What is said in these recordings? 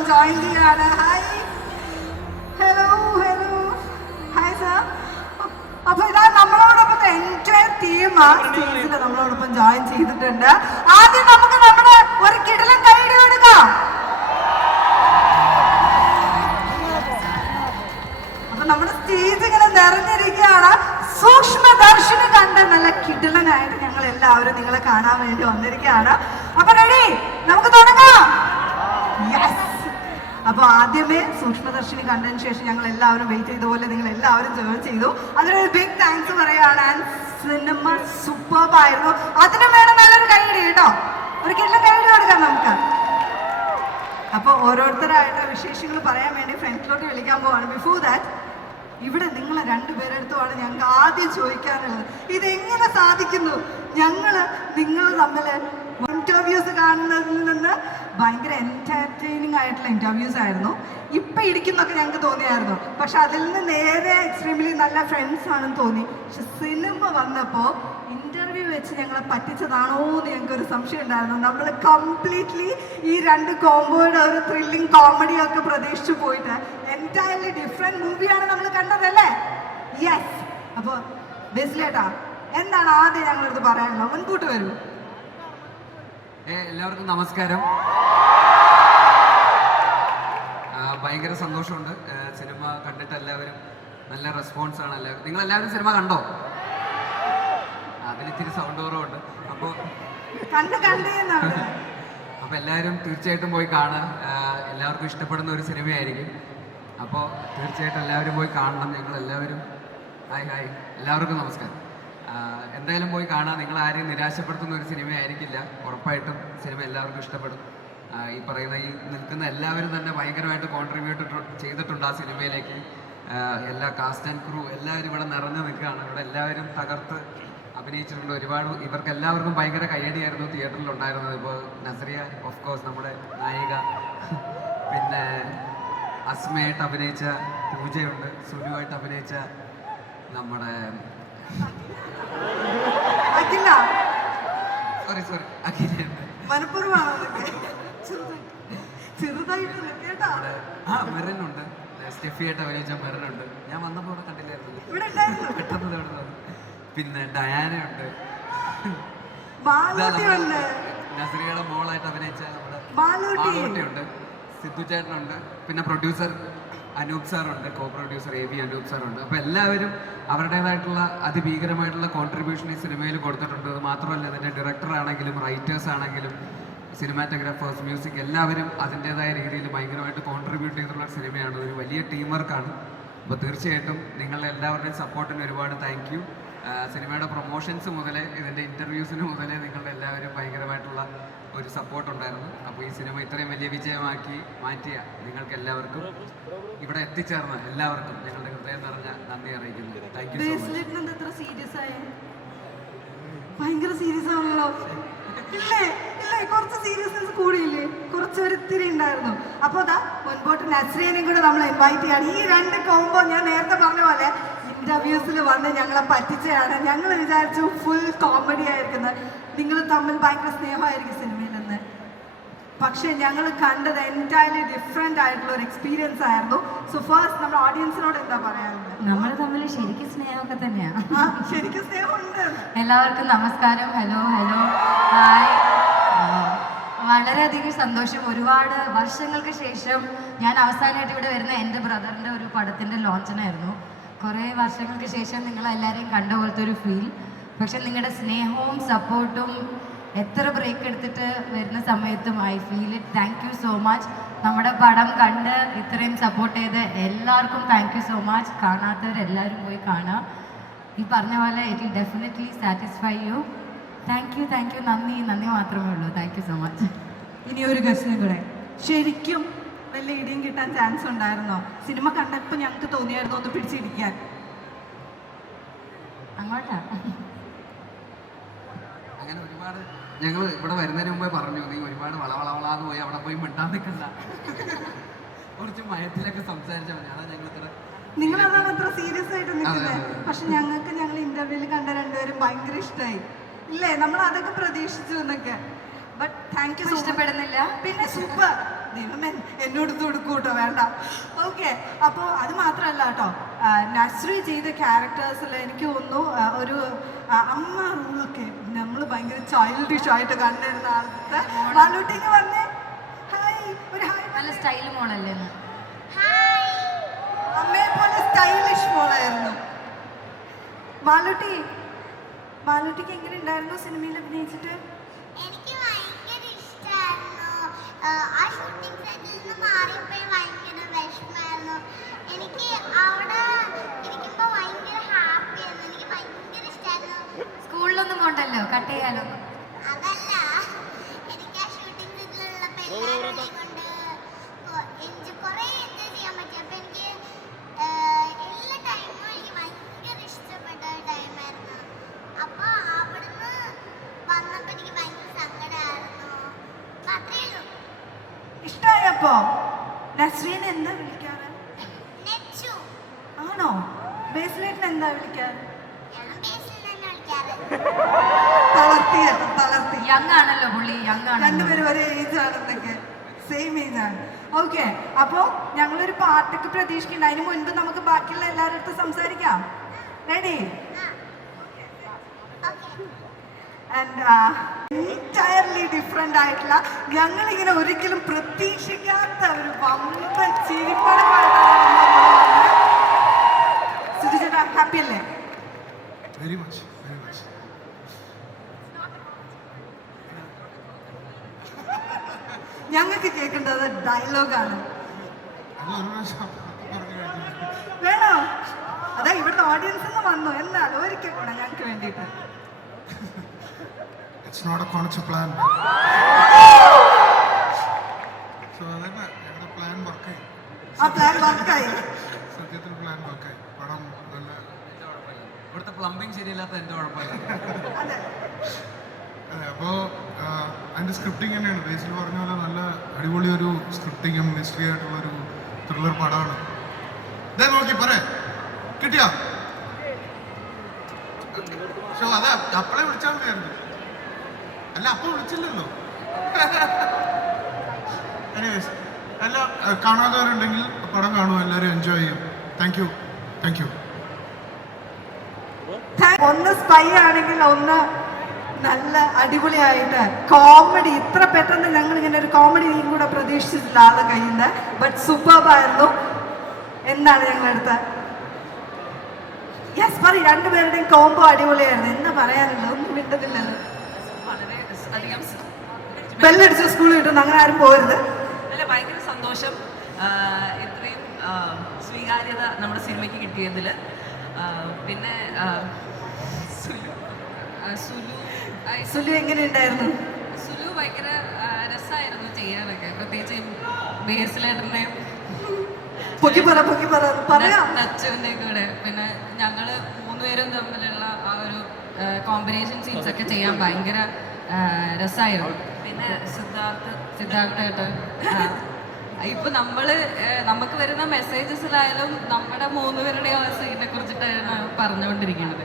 നമ്മളോടൊപ്പം ജോയിൻ ചെയ്യാണ്. Hi, hello hello, hi sir. അപ്പൊ ഇതാ നമ്മളോടൊപ്പം എൻറ്റയർ ടീം സ്റ്റേജിൽ നമ്മളോടൊപ്പം ജോയിൻ ചെയ്തിട്ടുണ്ട്. ആദ്യം നമുക്ക് നമ്മുടെ ഒരു കിടിലൻ കൈയ്യടി കൊടുക്കാം. അപ്പൊ നമ്മുടെ സ്റ്റേജ് ഇങ്ങനെ നിറഞ്ഞിരിക്കുകയാണ്. സൂക്ഷ്മദർശിനി കണ്ട് നല്ല കിടിലനായിട്ട് ഞങ്ങൾ എല്ലാവരും നിങ്ങളെ കാണാൻ വേണ്ടി വന്നിരിക്കുകയാണ്. അപ്പൊ റെഡി, നമുക്ക് തുടങ്ങാം. യെസ്. അപ്പൊ ആദ്യമേ സൂക്ഷ്മദർശിനി കണ്ടതിന് ശേഷം ഞങ്ങൾ എല്ലാവരും വെയിറ്റ് ചെയ്ത പോലെ നിങ്ങൾ എല്ലാവരും ജോയിൻ ചെയ്തു. അതിനൊരു ബിഗ് താങ്ക്സ് പറയുകയാണ്. ആൻഡ് സിനിമ സൂപ്പർബ് ആയിരുന്നു. അതിന് വേണം നല്ലൊരു കൈയ്യടി കേട്ടോ. ഒരു കിടിലൻ കൈയ്യടി കൊടുക്കാം നമുക്ക്. അപ്പൊ ഓരോരുത്തരായിട്ട് വിശേഷങ്ങൾ പറയാൻ വേണ്ടി ഫ്രണ്ടിലോട്ട് വിളിക്കാൻ പോവാണ്. ബിഫോർ ദാറ്റ്, ഇവിടെ നിങ്ങൾ രണ്ടുപേരെടുത്തുമാണ് ഞങ്ങൾക്ക് ആദ്യം ചോദിക്കാനുള്ളത്. ഇതെങ്ങനെ സാധിക്കുന്നു? നിങ്ങൾ തമ്മിൽ ഇന്റർവ്യൂസ് കാണുന്നതിൽ നിന്ന് ഭയങ്കര എന്റർടൈനിങ് ആയിട്ടുള്ള ഇന്റർവ്യൂസ് ആയിരുന്നു. ഇപ്പൊ ഇരിക്കുന്നൊക്കെ ഞങ്ങൾക്ക് തോന്നിയായിരുന്നു. പക്ഷെ അതിൽ നിന്ന് നേരെ എക്സ്ട്രീംലി നല്ല ഫ്രണ്ട്സ് ആണെന്ന് തോന്നി. പക്ഷെ സിനിമ വന്നപ്പോൾ ഇന്റർവ്യൂ വെച്ച് ഞങ്ങളെ പറ്റിച്ചതാണോ എന്ന് ഞങ്ങൾക്കൊരു സംശയം ഉണ്ടായിരുന്നു. നമ്മൾ കംപ്ലീറ്റ്ലി ഈ രണ്ട് കോമ്പോയുടെ ഒരു ത്രില്ലിംഗ് കോമഡി ഒക്കെ പ്രതീക്ഷിച്ചു പോയിട്ട് എൻറ്റയർലി ഡിഫറെന്റ് മൂവിയാണ് നമ്മൾ കണ്ടതല്ലേ? യെസ്. അപ്പോൾ ബേസിലേട്ടാ, എന്താണ് ആദ്യം ഞങ്ങളടുത്ത് പറയാനുള്ളത്? മുൻകൂട്ട് വരൂ. എല്ലാവർക്കും നമസ്കാരം. ഭയങ്കര സന്തോഷമുണ്ട്. സിനിമ കണ്ടിട്ട് എല്ലാവരും നല്ല റെസ്പോൺസ് ആണ്. എല്ലാവരും നിങ്ങളെല്ലാവരും സിനിമ കണ്ടോ? അതിലിത്തിരി സൗണ്ട് കുറവുണ്ട്. അപ്പോൾ എല്ലാവരും തീർച്ചയായിട്ടും പോയി കാണുക. എല്ലാവർക്കും ഇഷ്ടപ്പെടുന്ന ഒരു സിനിമയായിരിക്കും. അപ്പോൾ തീർച്ചയായിട്ടും എല്ലാവരും പോയി കാണണം. ഞങ്ങളെല്ലാവരും ഹായ് എല്ലാവർക്കും നമസ്കാരം. എന്തായാലും പോയി കാണാം. നിങ്ങൾ ആരെയും നിരാശപ്പെടുത്തുന്ന ഒരു സിനിമയായിരിക്കില്ല. ഉറപ്പായിട്ടും സിനിമ എല്ലാവർക്കും ഇഷ്ടപ്പെടും. ഈ പറയുന്ന ഈ നിൽക്കുന്ന എല്ലാവരും തന്നെ ഭയങ്കരമായിട്ട് കോൺട്രിബ്യൂട്ട് ചെയ്തിട്ടുണ്ട് ആ സിനിമയിലേക്ക്. എല്ലാ കാസ്റ്റ് ആൻഡ് ക്രൂ എല്ലാവരും ഇവിടെ നിറഞ്ഞു നിൽക്കുകയാണ്. ഇവിടെ എല്ലാവരും തകർത്ത് അഭിനയിച്ചിട്ടുണ്ട്. ഒരുപാട് ഇവർക്ക് എല്ലാവർക്കും ഭയങ്കര കയ്യടിയായിരുന്നു തിയേറ്ററിൽ ഉണ്ടായിരുന്നത്. ഇപ്പോൾ നസ്രിയ ഓഫ് കോഴ്സ് നമ്മുടെ നായിക, പിന്നെ അസ്മയായിട്ട് അഭിനയിച്ച പൂജയുണ്ട്, സുനുവായിട്ട് അഭിനയിച്ച നമ്മുടെ സോറി അഖിലുണ്ട്, മെറിനുണ്ട്, സ്റ്റെഫിയായിട്ട് അഭിനയിച്ച മെറിനുണ്ട്. ഞാൻ വന്നപ്പോൾ ഇവിടെ കണ്ടില്ലായിരുന്നു, പെട്ടെന്ന് ഇവിടെ. പിന്നെ ഡയാനയുണ്ട്, നസ്രിയയുടെ മോളായിട്ട് അഭിനയിച്ച നമ്മുടെ മാളൂട്ടിയുണ്ട്, സിദ്ധു ചേട്ടനുണ്ട്, പിന്നെ പ്രൊഡ്യൂസർ അനൂപ് സാറുണ്ട്, കോ പ്രൊഡ്യൂസർ AV അനൂപ് സാറുണ്ട്. അപ്പോൾ എല്ലാവരും അവരുടേതായിട്ടുള്ള അതിഭീകരമായിട്ടുള്ള കോൺട്രിബ്യൂഷൻ ഈ സിനിമയിൽ കൊടുത്തിട്ടുണ്ട്. അത് മാത്രമല്ല, അതിൻ്റെ ഡയറക്ടർ ആണെങ്കിലും റൈറ്റേഴ്സ് ആണെങ്കിലും സിനിമാറ്റോഗ്രാഫേഴ്സ്, മ്യൂസിക്, എല്ലാവരും അതിൻ്റെതായ രീതിയിൽ ഭയങ്കരമായിട്ട് കോൺട്രിബ്യൂട്ട് ചെയ്തിട്ടുള്ള സിനിമയാണ്. ഒരു വലിയ ടീം വർക്കാണ്. അപ്പോൾ തീർച്ചയായിട്ടും നിങ്ങളുടെ എല്ലാവരുടെയും സപ്പോർട്ടിന് ഒരുപാട് താങ്ക് യു. സിനിമയുടെ പ്രൊമോഷൻസ് മുതലേ ഇതിൻ്റെ ഇൻ്റർവ്യൂസിന് മുതലേ നിങ്ങളുടെ എല്ലാവരും ഭയങ്കരമായിട്ടുള്ള ഒരു സപ്പോർട്ട് ഉണ്ടായിരുന്നു. അപ്പോൾ ഈ സിനിമ ഇത്രയും വലിയ വിജയമാക്കി മാറ്റിയ നിങ്ങൾക്ക് എല്ലാവർക്കും, ഇവിടെ എത്തിച്ചേർന്ന എല്ലാവർക്കും ഞങ്ങളുടെ ഹൃദയം നിറഞ്ഞ നന്ദി അറിയിക്കുന്നു. Thank you so much. ഭയങ്കര സീരിയസ് ആണല്ലോ. ഇല്ലേ കുറച്ച് സീരിയസ്നെസ് കൂടിയില്ലേ? കുറച്ചൊരിത്തിരി ഉണ്ടായിരുന്നു. അപ്പോൾ അതാ മുൻപോട്ട് നസ്രിയനെയും കൂടെ നമ്മൾ ഇൻവൈറ്റ് ചെയ്യാണ്. ഈ രണ്ട് കോമ്പോ ഞാൻ നേരത്തെ പറഞ്ഞ പോലെ ഇന്റർവ്യൂസിൽ വന്ന് ഞങ്ങളെ പറ്റിച്ചതാണ്. ഞങ്ങൾ വിചാരിച്ചു ഫുൾ കോമഡി ആയിരിക്കുന്നത്, നിങ്ങൾ തമ്മിൽ ഭയങ്കര സ്നേഹമായിരിക്കും സിനിമയിൽ നിന്ന്. പക്ഷെ ഞങ്ങൾ കണ്ടത് എൻറ്റയർലി ഡിഫറെന്റ് ആയിട്ടുള്ള ഒരു എക്സ്പീരിയൻസ് ആയിരുന്നു. സോ ഫസ്റ്റ് നമ്മുടെ ഓഡിയൻസിനോട് എന്താ പറയാനുള്ളത്? നമ്മൾ തമ്മിൽ ശരിക്കും സ്നേഹമൊക്കെ തന്നെയാണ്. ശരിക്കും സ്നേഹമുണ്ട്. എല്ലാവർക്കും നമസ്കാരം. Hello hi. വളരെയധികം സന്തോഷം. ഒരുപാട് വർഷങ്ങൾക്ക് ശേഷം ഞാൻ അവസാനമായിട്ട് ഇവിടെ വരുന്ന എൻ്റെ ബ്രദറിൻ്റെ ഒരു പടത്തിൻ്റെ ലോഞ്ചിനായിരുന്നു. കുറേ വർഷങ്ങൾക്ക് ശേഷം നിങ്ങളെല്ലാവരെയും കണ്ട പോലത്തെ ഒരു ഫീൽ. പക്ഷെ നിങ്ങളുടെ സ്നേഹവും സപ്പോർട്ടും എത്ര ബ്രേക്ക് എടുത്തിട്ട് വരുന്ന സമയത്തും I feel it. Thank you so much. നമ്മുടെ പടം കണ്ട് ഇത്രയും സപ്പോർട്ട് ചെയ്ത് എല്ലാവർക്കും താങ്ക് യു സോ മച്ച്. കാണാത്തവരെല്ലാവരും പോയി കാണാം. ഈ പറഞ്ഞ പോലെ it will definitely satisfy U. Thank U നന്ദി മാത്രമേ ഉള്ളൂ. Thank you so much. ഇനി ഒരു ക്വസ്റ്റ്യൻ കൂടെ, ശരിക്കും വലിയ ഇടിയും കിട്ടാൻ ചാൻസ് ഉണ്ടായിരുന്നോ? സിനിമ കണ്ടപ്പോൾ ഞങ്ങൾക്ക് തോന്നിയായിരുന്നു ഒന്ന് പിടിച്ചിരിക്കാൻ? അങ്ങോട്ടാ അങ്ങനെ ഒരുപാട് ഞങ്ങൾ ഇവിടെ വരുന്നതിന് മുമ്പേ പറഞ്ഞു, നീ ഒരുപാട് വളവളവളാന്ന് പോയി അവിടെ പോയി മിണ്ടാൻ നിൽക്കണ്ട, കുറച്ച് മയത്തിലൊക്കെ സംസാരിച്ചാൽ മതി. അതാ ഞങ്ങൾ ഇത്ര നിങ്ങളതാണ് അത്ര സീരിയസ് ആയിട്ട് നിൽക്കുന്നത്. പക്ഷെ ഞങ്ങൾ ഇന്റർവ്യൂവിൽ കണ്ട രണ്ടുപേരും ഭയങ്കര ഇഷ്ടമായി ഇല്ലേ? നമ്മൾ അതൊക്കെ പ്രതീക്ഷിച്ചു എന്നൊക്കെ. But thank you. ഇഷ്ടപ്പെടുന്നില്ല? പിന്നെ സൂപ്പർ. ദൈവമേ, എന്നോട് കൊടുക്കൂട്ടോ, വേണ്ട. ഓക്കെ, അപ്പോൾ അത് മാത്രമല്ല കേട്ടോ, നസ്രി ചെയ്ത ക്യാരക്ടേഴ്സിൽ എനിക്ക് തോന്നുന്നു ഒരു അമ്മ റൂളൊക്കെ നമ്മൾ ഭയങ്കര ചൈൽഡിഷ് ആയിട്ട് കണ്ടിരുന്ന ആളത്തെ മാലൂട്ടിക്ക് വന്നേ. ഹായ്, ഒരു ഹായ്. നല്ല സ്റ്റൈൽ മോളല്ലേ? അമ്മയെ പോലെ സ്റ്റൈലിഷ് മോളായിരുന്നു മാലൂട്ടി. മാലൂട്ടിക്ക് എങ്ങനെ ഉണ്ടായിരുന്നു സിനിമയിൽ അഭിനയിച്ചിട്ട്? എനിക്ക് ഭയങ്കര ഇഷ്ടമായിരുന്നു. ആ ഷൂട്ടിംഗ് സെറ്റിൽ നിന്ന് മാറിയപ്പോൾ ഭയങ്കര വിഷമായിരുന്നു. എനിക്ക് അവിടെ ഇരിക്കുമ്പോൾ ഭയങ്കര ഹാപ്പി ആയിരുന്നു. എനിക്ക് ഭയങ്കര ഇഷ്ടമായിരുന്നു. സ്കൂളിലൊന്നും പോണ്ടല്ലോ, കട്ട് ചെയ്യാലോ. അതല്ല, എനിക്ക് ആ ഷൂട്ടിംഗ് സെറ്റിലുള്ളപ്പോൾ എല്ലാവരെയും കൊണ്ട് കുറേ എൻജോയ് ചെയ്യാൻ പറ്റി. അപ്പോൾ എനിക്ക് എല്ലാ ടൈമും എനിക്ക് ഭയങ്കര ഇഷ്ടപ്പെട്ട ഒരു ടൈമായിരുന്നു. അപ്പോൾ അവിടുന്ന് വന്നപ്പോൾ എനിക്ക് ഭയങ്കര സങ്കടമായിരുന്നു. അപ്പം അത്രയേ ഉള്ളൂ. ഇഷ്ടമായപ്പോ നസ്രീനെ എന്താ വിളിക്കാറ്? നെച്ചു. ആണോ? ബേസിലേറ്റിന് എന്താ വിളിക്കാറ്? ഞാൻ ബേസിൽ തന്നെ വിളിക്കാറ്. തളർത്തി. യങ് ആണല്ലോ പുള്ളി, യങ് ആണല്ലോ. രണ്ടുപേരും ഒരേ ഏജ് ആണെന്നൊക്കെ, സെയിം ഏജ് ആണ്. ഓക്കെ, അപ്പോൾ ഞങ്ങളൊരു പാട്ടൊക്കെ പ്രതീക്ഷിക്കുന്നുണ്ട്. അതിന് മുൻപ് നമുക്ക് ബാക്കിയുള്ള എല്ലാവരുടെ അടുത്ത് സംസാരിക്കാം. റെഡി? ആൻഡ് എൻറ്റയർലി ഡിഫറെൻ്റ് ആയിട്ടുള്ള, ഞങ്ങളിങ്ങനെ ഒരിക്കലും പ്രതീക്ഷിക്കാത്ത ഒരു വമ്പൻ ചിരിപ്പടമായിട്ടാണ് സുധിചേട്ടാ. ഹാപ്പി അല്ലേ? Very much, very much. ഞങ്ങൾക്ക് കേൾക്കേണ്ടത് ഡയലോഗാണ്. അത് ഒരു പ്രാവശ്യം പറഞ്ഞു കഴിഞ്ഞു. വേണോ? അതാ ഇവിടുത്തെ ഓഡിയൻസ് വന്നു. എന്നാലും ഒരിക്കൽ കൂടെ ഞങ്ങൾക്ക് വേണ്ടിയിട്ട്. It's not a conscious plan. So അതന്നെ ഞങ്ങളുടെ പ്ലാൻ വർക്കായി. ആ പ്ലാൻ വർക്കായി. സത്യത്തിൽ പ്ലാൻ വർക്കായി. പടം നല്ല ഇവിടുത്തെ പ്ലംബിംഗ് ശരിയല്ലാത്ത എൻ്റെ കുഴപ്പമില്ല. അതെ. അതെ, അപ്പോൾ അതിൻ്റെ സ്ക്രിപ്റ്റിംഗ് തന്നെയാണ് ബേസിൽ പറഞ്ഞ പോലെ നല്ല അടിപൊളി ഒരു സ്ക്രിപ്റ്റിങ്ങും മിസ്റ്ററി ആയിട്ടുള്ളൊരു ത്രില്ലർ പടമാണ്. ഇതേ നോക്കി പറ കിട്ടിയോ? ഷോ അതെ, അപ്പളെ വിളിച്ചാൽ മതിയായിരുന്നു. അല്ല, അപ്പോൾ വിളിച്ചില്ലല്ലോ. എനിവേസ്, അല്ല, കാണാത്തവരുണ്ടെങ്കിൽ പടം കാണുക, എല്ലാവരും എൻജോയ് ചെയ്യും. Thank you, thank U. ഒന്ന് സ്പൈ ആണെങ്കിൽ ഒന്ന് നല്ല അടിപൊളിയായിട്ട് കോമഡി. ഇത്ര പെട്ടെന്ന് ഞങ്ങൾ ഇങ്ങനെ ഒരു കോമഡിയും കൂടെ പ്രതീക്ഷിച്ചിട്ടില്ല ആളുടെ കയ്യിൽ നിന്ന്. ബട്ട് സൂപ്പർബായിരുന്നു. എന്താണ് ഞങ്ങളെടുത്ത്? യെസ്, പറയും. രണ്ടുപേരുടെയും കോംബോ അടിപൊളിയായിരുന്നു. എന്താ പറയാനുള്ളത്? ഒന്നും മിണ്ടുന്നില്ലല്ലോ. ബെല്ലടിച്ച സ്കൂളിൽ കിട്ടുന്നു, അങ്ങനെ ആരും പോകരുത്. അല്ല, ഭയങ്കര സന്തോഷം ഇത്രയും സ്വീകാര്യത നമ്മുടെ സിനിമയ്ക്ക് കിട്ടിയതിൽ. പിന്നെ സുലു എങ്ങനെയുണ്ടായിരുന്നു? സുലു ഭയങ്കര രസമായിരുന്നു ചെയ്യാനൊക്കെ, പ്രത്യേകിച്ച് ബേസിലേട്ടൻ്റെയും പറയാം നച്ചുവിൻ്റെ കൂടെ. പിന്നെ ഞങ്ങൾ മൂന്നുപേരും തമ്മിലുള്ള ആ ഒരു കോമ്പിനേഷൻ സീൻസ് ഒക്കെ ചെയ്യാൻ ഭയങ്കര രസമായിരുന്നു. പിന്നെ സിദ്ധാർത്ഥമായിട്ട് ഇപ്പൊ നമുക്ക് വരുന്ന മെസ്സേജസിലായാലും നമ്മുടെ മൂന്നുപേരുടെയും ആ സീനെ കുറിച്ചിട്ടാണ് പറഞ്ഞുകൊണ്ടിരിക്കുന്നത്.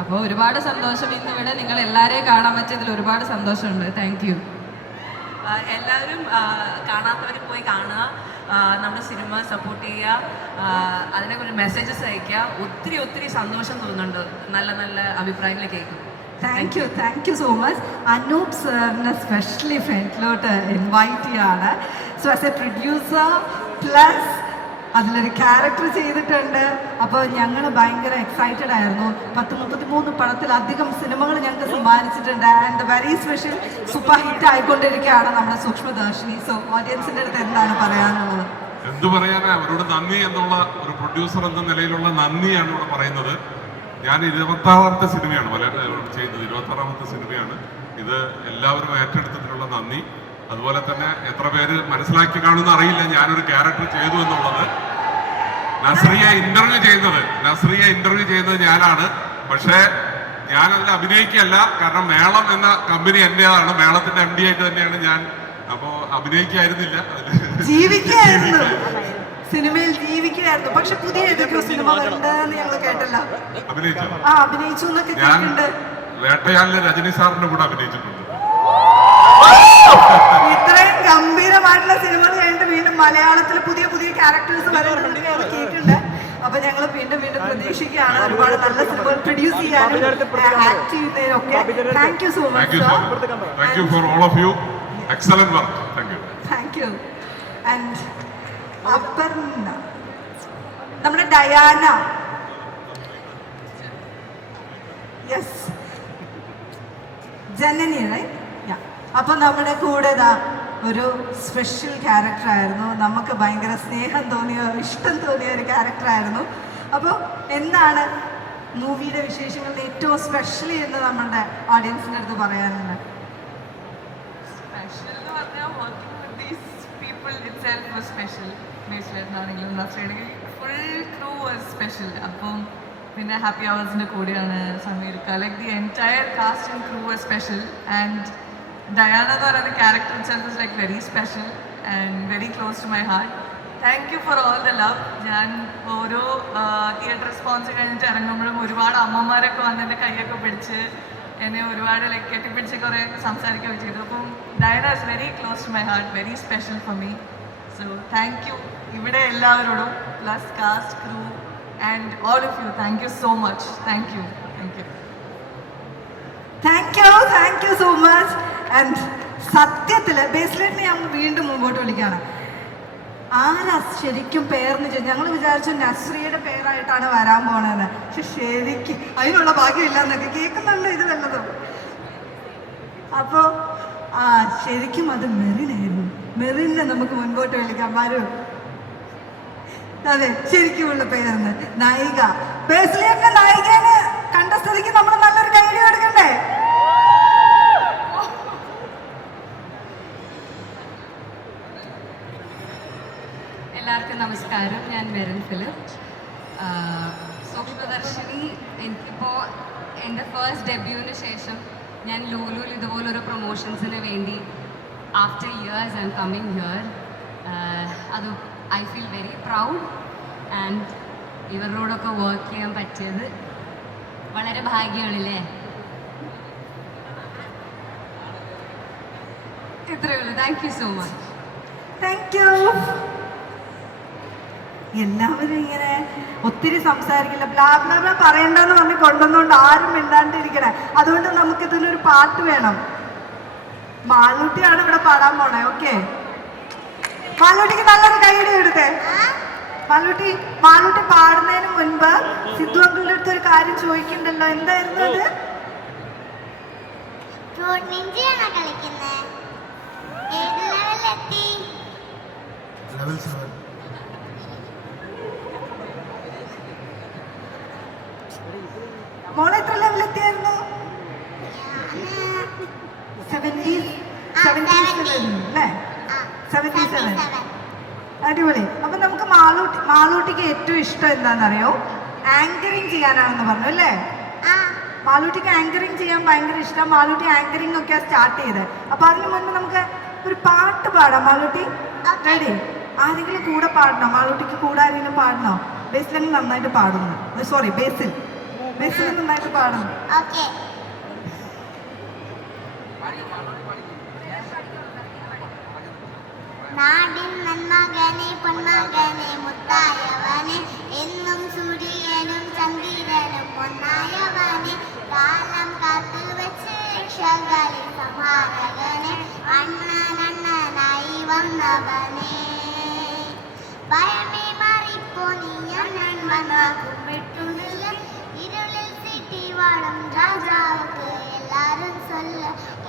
അപ്പോൾ ഒരുപാട് സന്തോഷം. ഇന്നിവിടെ നിങ്ങൾ എല്ലാവരെയും കാണാൻ പറ്റിയതിൽ ഒരുപാട് സന്തോഷമുണ്ട്. Thank you. എല്ലാവരും കാണാത്തവർ പോയി കാണുക, നമ്മുടെ സിനിമ സപ്പോർട്ട് ചെയ്യുക, അതിനെക്കുറിച്ച് മെസ്സേജസ് അയയ്ക്കുക. ഒത്തിരി ഒത്തിരി സന്തോഷം തോന്നുന്നുണ്ട് നല്ല നല്ല അഭിപ്രായങ്ങൾ കേൾക്കും. Thank you so much. Anoop സാറിനെ സ്പെഷ്യലി ഫ്രണ്ടിലോട്ട് ഇൻവൈറ്റ് ചെയ്യാണ്. So as A producer plus അതിലൊരു ക്യാരക്ടർ ചെയ്തിട്ടുണ്ട്. അപ്പോൾ ഞങ്ങൾ ഭയങ്കര എക്സൈറ്റഡ് ആയിരുന്നു. 33 പടത്തിലധികം സിനിമകൾ ഞങ്ങൾക്ക് സമ്മാനിച്ചിട്ടുണ്ട്. And very special super hit ആയിക്കൊണ്ടിരിക്കുകയാണ് നമ്മുടെ സൂക്ഷ്മദർശിനി. സോ ഓഡിയൻസിൻ്റെ അടുത്ത് എന്താണ് പറയാനുള്ളത്? എന്തു പറയാനാ, അവരോട് നന്ദി എന്നുള്ള ഒരു പ്രൊഡ്യൂസർ എന്ന നിലയിലുള്ള നന്ദിയാണ് ഇവിടെ പറയുന്നത്. ഞാൻ 26ാമത്തെ സിനിമയാണ് ചെയ്യുന്നത്. 26ാമത്തെ സിനിമയാണ് ഇത്. എല്ലാവരും ഏറ്റെടുത്തതിനുള്ള നന്ദി. അതുപോലെ തന്നെ എത്ര പേര് മനസ്സിലാക്കി കാണുമെന്ന് അറിയില്ല ഞാനൊരു ക്യാരക്ടർ ചെയ്തു എന്നുള്ളത്. നസ്രിയെ ഇന്റർവ്യൂ ചെയ്യുന്നത് ഞാനാണ്. പക്ഷേ ഞാനതിൽ അഭിനയിക്കുകയല്ല, കാരണം മേളം എന്ന കമ്പനി എന്റേതാണ്. മേളത്തിന്റെ MD ആയിട്ട് തന്നെയാണ് ഞാൻ. അപ്പോ അഭിനയിക്കായിരുന്നില്ല, ജീവിക്കുകയായിരുന്നു, സിനിമയിൽ ജീവിക്കുകയായിരുന്നു. പക്ഷെ പുതിയ ഏതൊക്കെയോ സിനിമകളുണ്ട് എന്ന് ഞങ്ങൾ കേട്ടല്ലോ. അഭിനയിച്ചു എന്നൊക്കെ കേട്ടിട്ടുണ്ട്. വേട്ടയാലിലെ രജനി സാറിന്റെ കൂടെ അഭിനയിച്ചിട്ടുണ്ട്. ഇത്രയും ഗംഭീരമായിട്ടുള്ള സിനിമകൾ കഴിഞ്ഞിട്ട് വീണ്ടും മലയാളത്തിൽ പുതിയ പുതിയ ക്യാരക്ടേഴ്സ് വരുന്നത് കേൾക്കുന്നുണ്ട്. അപ്പൊ ഞങ്ങൾ വീണ്ടും വീണ്ടും പ്രതീക്ഷിക്കുകയാണ് ഒരുപാട് നല്ല സിനിമകൾ പ്രൊഡ്യൂസ് ചെയ്യാനും ആക്ട് ചെയ്യുന്നതിനൊക്കെ. Thank you so much sir. Thank you for all of you. Excellent work. Thank you. Thank you. And Aparna, നമ്മുടെ ഡയാന, യെസ് ജനനി റൈറ്റ്. അപ്പൊ നമ്മുടെ കൂടെ ഒരു സ്പെഷ്യൽ ക്യാരക്ടർ ആയിരുന്നു, നമുക്ക് ഭയങ്കര സ്നേഹം തോന്നിയ ഇഷ്ടം തോന്നിയ ഒരു ക്യാരക്ടർ ആയിരുന്നു. അപ്പോൾ എന്താണ് മൂവിയുടെ വിശേഷങ്ങളിൽ ഏറ്റവും സ്പെഷ്യലി എന്ന് നമ്മുടെ ഓഡിയൻസിൻ്റെ അടുത്ത് പറയാനുള്ളത്? സ്പെഷ്യൽ എന്ന് പറഞ്ഞാൽ working with these people itself was special. ബേസിലായിരുന്നാണെങ്കിലും നസ്രയാണെങ്കിലും ഫുൾ ക്രൂ വാസ് സ്പെഷ്യൽ. അപ്പം പിന്നെ ഹാപ്പി അവേഴ്സിൻ്റെ കൂടെയാണ് Sameer, like the entire cast and crew was special. And Diana എന്ന് പറയുന്ന character itself is like very special and very close to my heart. Thank you for all the love. ഞാൻ ഓരോ theatre response കഴിഞ്ഞിട്ട് ഇറങ്ങുമ്പോഴും ഒരുപാട് അമ്മമാരൊക്കെ വന്ന് എൻ്റെ കൈയൊക്കെ പിടിച്ച് എന്നെ ഒരുപാട് ലൈക്ക് കെട്ടിപ്പിടിച്ച് കുറേ സംസാരിക്കുകയൊക്കെ ചെയ്തു. അപ്പം Diana is very close to my heart, very special for me. So thank you ഇവിടെ എല്ലാവരോടും, plus cast, crew and all of you. Thank you so much. Thank you. Thank you. Thank you so much. And സത്യത്തിൽ ബേസിലായിട്ട് ഞാൻ വീണ്ടും മുമ്പോട്ട് വിളിക്കുകയാണ്. ആരാ ശരിക്കും പേരെന്ന് ചോദിച്ചാൽ ഞങ്ങൾ വിചാരിച്ചു നസ്രിയുടെ പേരായിട്ടാണ് വരാൻ പോണത്. പക്ഷെ ശരിക്കും അതിനുള്ള ഭാഗ്യമില്ല എന്നൊക്കെ കേൾക്കുന്നുണ്ട് ഇത് വല്ലതും. അപ്പോൾ ശരിക്കും അത് മെറിനായിരുന്നു. മെറിനെ നമുക്ക് മുൻപോട്ട് വിളിക്കാം. വരൂ. അതെ, ശരിക്കുമുള്ള പേരെന്ന് നായിക. ബേസിലിന്റെ നായികനെ കണ്ട സ്ഥിതിക്ക് നമ്മൾ നല്ലൊരു കൈഡി എടുക്കണ്ടേ? എല്ലാവർക്കും നമസ്കാരം. ഞാൻ മെറിൻ ഫിലിപ്പ്. സൂക്ഷ്മദർശിനി എനിക്കിപ്പോൾ എൻ്റെ ഫസ്റ്റ് ഡെബ്യൂവിന് ശേഷം ഞാൻ ലൂലുവിൽ ഇതുപോലൊരു പ്രൊമോഷൻസിന് വേണ്ടി after years I am coming here. അത് I feel very proud. And ഇവരോടൊക്കെ വർക്ക് ചെയ്യാൻ പറ്റിയത് വളരെ ഭാഗ്യമാണല്ലേ. ഇത്രയേ ഉള്ളൂ. Thank you so much. Thank you. എല്ലാവരും ഇങ്ങനെ ഒത്തിരി സംസാരിക്കില്ല, ബ്ലാ ബ്ലാ ബ്ലാ പറയണ്ടെന്ന് പറഞ്ഞ് കൊണ്ടുവന്നുകൊണ്ട് ആരും മിണ്ടാണ്ടിരിക്കണേ. അതുകൊണ്ട് നമുക്ക് ഇതിനൊരു പാട്ട് വേണം. മാളൂട്ടിയാണ് ഇവിടെ പാടാൻ പോണേ. ഓക്കെ, മാളൂട്ടിക്ക് നല്ലൊരു കൈയ്യടി എടുത്തേ. മാളൂട്ടി പാടുന്നതിന് മുൻപ് സിദ്ധു അങ്കിളിന്റെ അടുത്ത് ഒരു കാര്യം ചോദിക്കണ്ടല്ലോ, എന്തായിരുന്നു അത്? ലെവൽ 7. മോളെ എത്ര ലെവലെത്തിയായിരുന്നു? 77. അടിപൊളി. അപ്പൊ നമുക്ക് മാളൂട്ടിക്ക് ഏറ്റവും ഇഷ്ടം എന്താണെന്നറിയോ? ആങ്കറിങ് ചെയ്യാനാണെന്ന് പറഞ്ഞു അല്ലേ? മാളൂട്ടിക്ക് ആങ്കറിങ് ചെയ്യാൻ ഭയങ്കര ഇഷ്ടം. മാളൂട്ടി ആങ്കറിങ് ഒക്കെ സ്റ്റാർട്ട് ചെയ്തത്. അപ്പൊ അതിന് മുൻപ് നമുക്ക് ഒരു പാട്ട് പാടാം. മാളൂട്ടി റെഡി? ആരെങ്കിലും കൂടെ പാടണോ? മാളൂട്ടിക്ക് കൂടെ ആരെങ്കിലും പാടണോ? ബേസിൽ നന്നായിട്ട് പാടുന്നു. സോറി, ബേസിൽ നന്നായിട്ട് പാടുന്നു. നാടിൻ നന്മകനെ പൊന്മകനെ മുത്തായവനെ എന്നും സൂര്യനും ചന്ദ്രനും ഒന്നായവനെ കാലം കാത്തു വെച്ച് രക്ഷകളിൽ സമാരകനെ അണ്ണനായി വന്നവനെ ഭയമേ മാറിപ്പോ നീ അണ്ണൻ വന്ന കുമ്പിട്ടുന്നില്ല ഇരുളിൽ സിറ്റി വാഴും രാജാവുക്ക് എല്ലാരും சொல்ல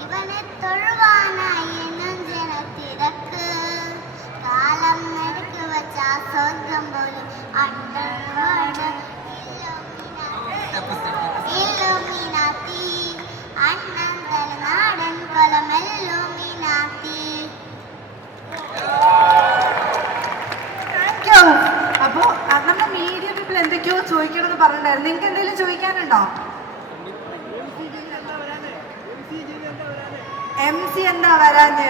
ഇവനെ തൊഴുവാനായി എന്നും ജനത്തിരക്ക് കാലം നടുക്ക് വച്ച സ്വർഗം പോലും അണ്ടർവേൾഡ് ഇല്ലുമിനാത്തി അണ്ണൻ തലനാടൻ കൊലമെല്ലുമിനാത്തി. അപ്പോ നമ്മുടെ മീഡിയ പീപ്പിൾ എന്തൊക്കെയോ ചോദിക്കണമെന്ന് പറഞ്ഞിട്ടുണ്ടായിരുന്നു. നിങ്ങൾക്ക് എന്തെങ്കിലും ചോദിക്കാനുണ്ടോ? MC എന്താ വരാഞ്ഞ്?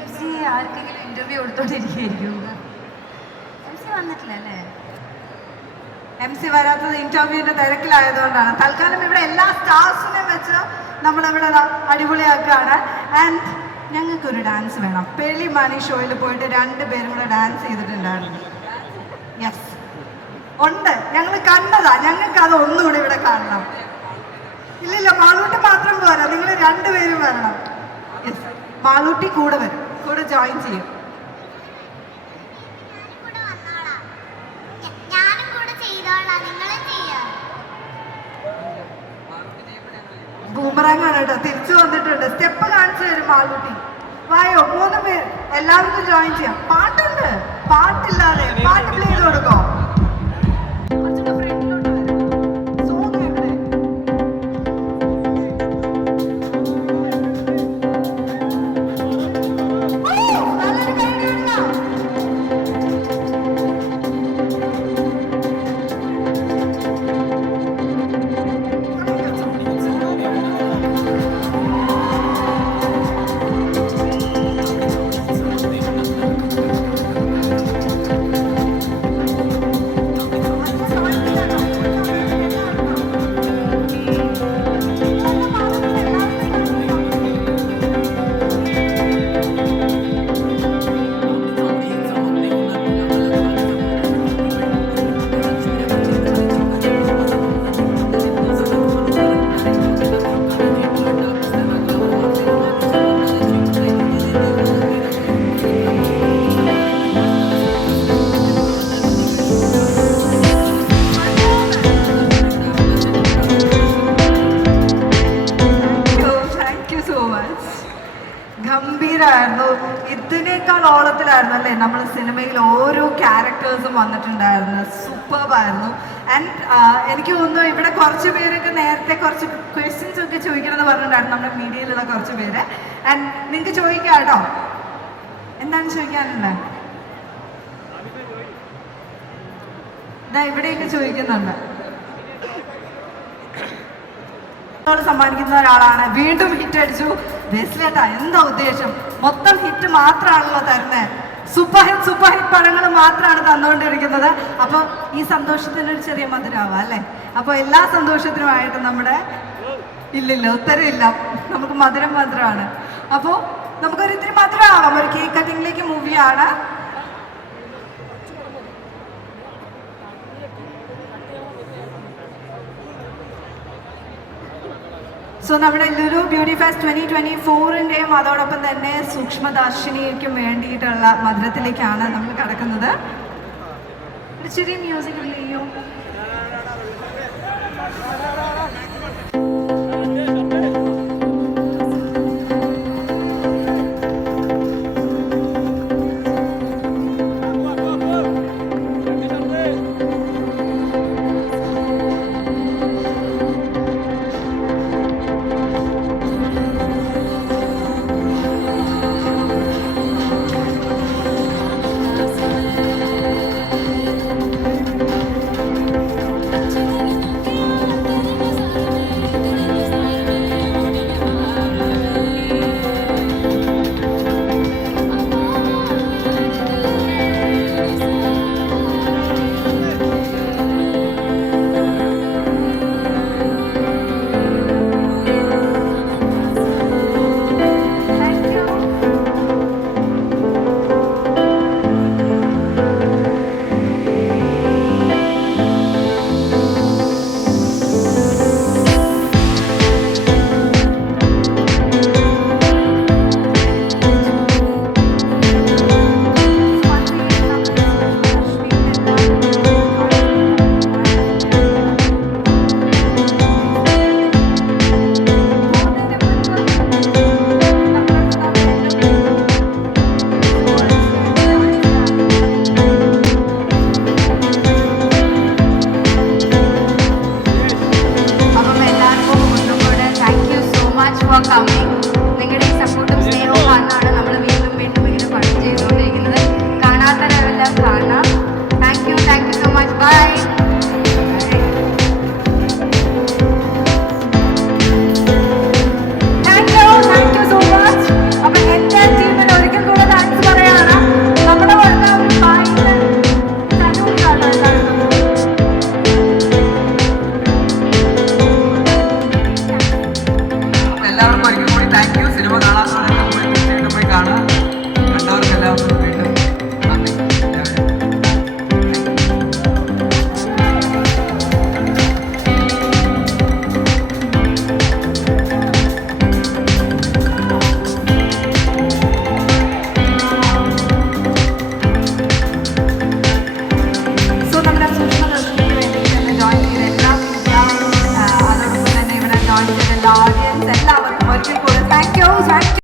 MC ആർക്കെങ്കിലും ഇന്റർവ്യൂ കൊടുത്തോണ്ടിരിക്കുകയായിരിക്കും. MC വന്നിട്ടില്ല അല്ലേ? MC വരാത്തത് ഇന്റർവ്യൂവിന്റെ തിരക്കിലായതുകൊണ്ടാണ്. തൽക്കാലം ഇവിടെ എല്ലാ സ്റ്റാർസിനെ വെച്ച് നമ്മളിവിടെ അടിപൊളിയാക്കുകയാണ്. ആൻഡ് ഞങ്ങൾക്കൊരു ഡാൻസ് വേണം. പെളി മണി ഷോയിൽ പോയിട്ട് 2 പേരും കൂടെ ഡാൻസ് ചെയ്തിട്ടുണ്ടായിരുന്നു. യെസ് ഉണ്ട്, ഞങ്ങൾ കണ്ടതാ. ഞങ്ങൾക്ക് അത് ഒന്നുകൂടെ ഇവിടെ കാണണം. ഇല്ലില്ല, മാളൂട്ടി മാത്രം പോരാ, നിങ്ങൾ 2 പേരും വരണം. യെസ്, മാളൂട്ടി കൂടെ വരും, കൂടെ ജോയിൻ ചെയ്യും. കൂടെ വന്നോളാം. ഞാനും കൂടെ ചെയ്തോളാം, നിങ്ങളും ചെയ്യാം. ബൂമറാങ് ആണ് കേട്ടോ, തിരിച്ചു വന്നിട്ടുണ്ട്. സ്റ്റെപ്പ് കാണിച്ചു തരും മാളൂട്ടി. വായോ 3 പേര്, എല്ലാവർക്കും ജോയിൻ ചെയ്യാം. പാട്ടുണ്ട്, പാട്ടില്ലാതെ പാട്ട് പ്ലേ ചെയ്ത് കൊടുക്കോ. ഗംഭീരായിരുന്നു. ഇതിനേക്കാൾ ഓളത്തിലായിരുന്നു അല്ലേ നമ്മൾ സിനിമയിൽ ഓരോ ക്യാരക്ടേഴ്സും വന്നിട്ടുണ്ടായിരുന്നു. സൂപ്പർബായിരുന്നു. ആൻഡ് എനിക്ക് തോന്നുന്നു ഇവിടെ കുറച്ച് പേരൊക്കെ നേരത്തെ കുറച്ച് ക്വസ്റ്റ്യൻസ് ഒക്കെ ചോദിക്കണമെന്ന് പറഞ്ഞിട്ടുണ്ടായിരുന്നു നമ്മുടെ മീഡിയയിലുള്ള കുറച്ച് പേര്. ആൻഡ് നിങ്ങൾക്ക് ചോദിക്കാം കേട്ടോ, എന്താണ് ചോദിക്കാനുള്ളത്? ഇതാ ഇവിടെയൊക്കെ ചോദിക്കുന്നുണ്ട്. സമ്മാനിക്കുന്ന ഒരാളാണ്. വീണ്ടും ഹിറ്റ് അടിച്ചു. ബേസിലേട്ടാ എന്താ ഉദ്ദേശം? മൊത്തം ഹിറ്റ് മാത്രമാണല്ലോ തരുന്നത്. സൂപ്പർ ഹിറ്റ് പടങ്ങൾ മാത്രമാണ് തന്നുകൊണ്ടിരിക്കുന്നത്. അപ്പോൾ ഈ സന്തോഷത്തിനൊരു ചെറിയ മധുരമാവാം അല്ലേ? അപ്പോൾ എല്ലാ സന്തോഷത്തിനുമായിട്ട് നമ്മുടെ ഇല്ലില്ല ഉത്തരവില്ല, നമുക്ക് മധുരം മാത്രമാണ്. അപ്പോൾ നമുക്കൊരു ഇത്തിരി മധുരമാവാം. ഒരു കേക്ക് കട്ടിങ്ങിലേക്ക് മൂവിയാണ്. സോ നമ്മുടെ ലുലു ബ്യൂട്ടി ഫെസ്റ്റ് 2024-ൻ്റെയും അതോടൊപ്പം തന്നെ സൂക്ഷ്മദർശിനിക്കും വേണ്ടിയിട്ടുള്ള മധുരത്തിലേക്കാണ് നമ്മൾ കടക്കുന്നത്. ഒരു ചെറിയ മ്യൂസിക് ചെയ്യും. നിങ്ങളുടെ ഈ സപ്പോർട്ടും സ്നേഹവും കാരണമാണ് നമ്മൾ വീണ്ടും വീണ്ടും ഇങ്ങനെ പണി ചെയ്തുകൊണ്ടിരിക്കുന്നത്. കാണാത്തവരെല്ലാം കാണാം. Thank you so much. Bye. Thank you so much. അപ്പം എൻ്റെ ടീമിന് ഒരിക്കൽ കൂടെ താങ്ക്സ് പറയാണ്. നമ്മുടെ വന്ന ഒരു ഭയങ്കര എല്ലാവർക്കും